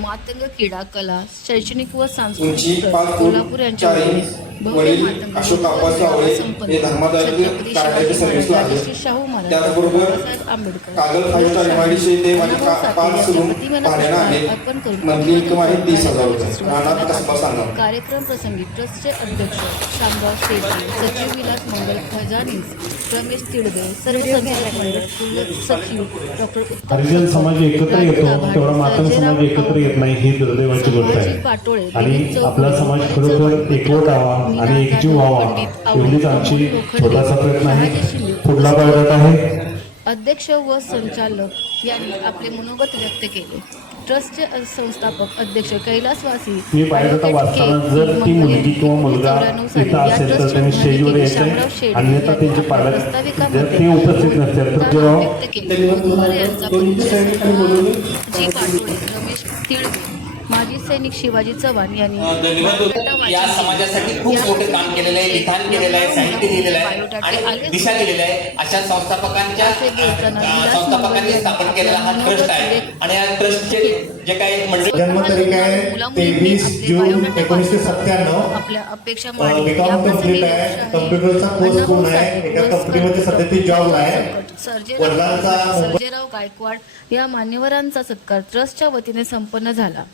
मातंग क्रीडा कला शैक्षणिक व सांस्कृतिक कोल्हापूर यांच्या वडील अशोक आप्पा सावळे संपन्न हे धर्मादाय सर्व्हिसला त्याचबरोबर कागल फाईव्ह स्टार एमआयडीसी ते माझे पाच रूम भाड्यानं मंथली इन्कम आहे. तीस हजार रुपये राहणार कसबा. सांगा. कार्यक्रम प्रसंगी ट्रस्टचे अध्यक्ष शामराव शेट्टी सचिव विलास मंगल खजानीस रमेश तिडदे सर्व संचालक मंडळ कुलत सचिव डॉक्टर हरिजन समाज एकत्र येतो. तेवढा मातंग समाज एकत्र येत नाही ही दुर्दैवाची गोष्ट आहे. आणि आपला समाज खरोखर एकवट व्हावा आणि एकजीव व्हावा एवढीच आमची छोटासा प्रयत्न आहे. पुढला पायरट आहे. अध्यक्ष व संचालक यांनी आपले मनोगत व्यक्त केले. ट्रस्टचे संस्थापक अध्यक्ष कैलासवासी मी बायोडाटा वाचताना जर ती मुलगी किंवा मुलगा असेल तर त्यांनी स्टेजवर यायचंय. अन्यथा त्यांचे पालक जर ते उपस्थित नसतील तर जेव्हा जी पाटोळे रमेश तिळगे माजी सैनिक शिवाजी चव्हाण यांनी या समाजासाठी खूप मोठे काम केलेलं आहे लिखाण केलेलं आहे साहित्य लिहिलेलं आहे आणि दिशा दिलेली आहे. अशा संस्थापकांच्या संस्थापकांनी स्थापन केलेला हा ट्रस्ट आहे. आणि या ट्रस्टचे जे काही मंडळ जन्मतारीख आहे तेवीस जून एकोणीसशे सत्त्याण्णव. आपल्या अपेक्षा बीकॉम कंप्लीट आहे. कम्प्युटरचा कोर्स पूर्ण आहे. एका कंपनीमध्ये सध्या ती जॉबला आहे. वडिलांचा सर्जेराव गायकवाड या मान्यवरांचा सत्कार ट्रस्टच्या वतीने संपन्न झाला.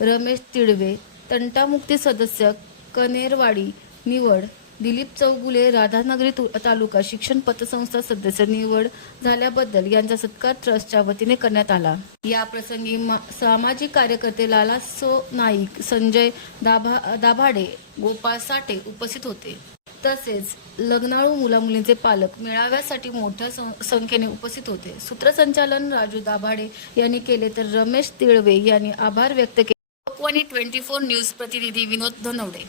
रमेश तिडवे तंटामुक्ती सदस्य कनेरवाडी निवड दिलीप चौगुले राधानगरी तु- तालुका शिक्षण पतसंस्था सदस्य निवड झाल्याबद्दल यांचा सत्कार ट्रस्टच्या वतीने करण्यात आला. या प्रसंगी मा- सामाजिक कार्यकर्ते लालासो नाईक संजय दाभा दाभाडे गोपाळ साठे उपस्थित होते. तसेच लग्नाळू मुलामुलींचे पालक मेळाव्यासाठी मोठ्या सं- संख्येने उपस्थित होते. सूत्रसंचालन राजू दाभाडे यांनी केले तर रमेश तिळवे यांनी आभार व्यक्त केले लोकवाणी ट्वेंटी फोर न्यूज प्रतिनिधी विनोद धनवडे.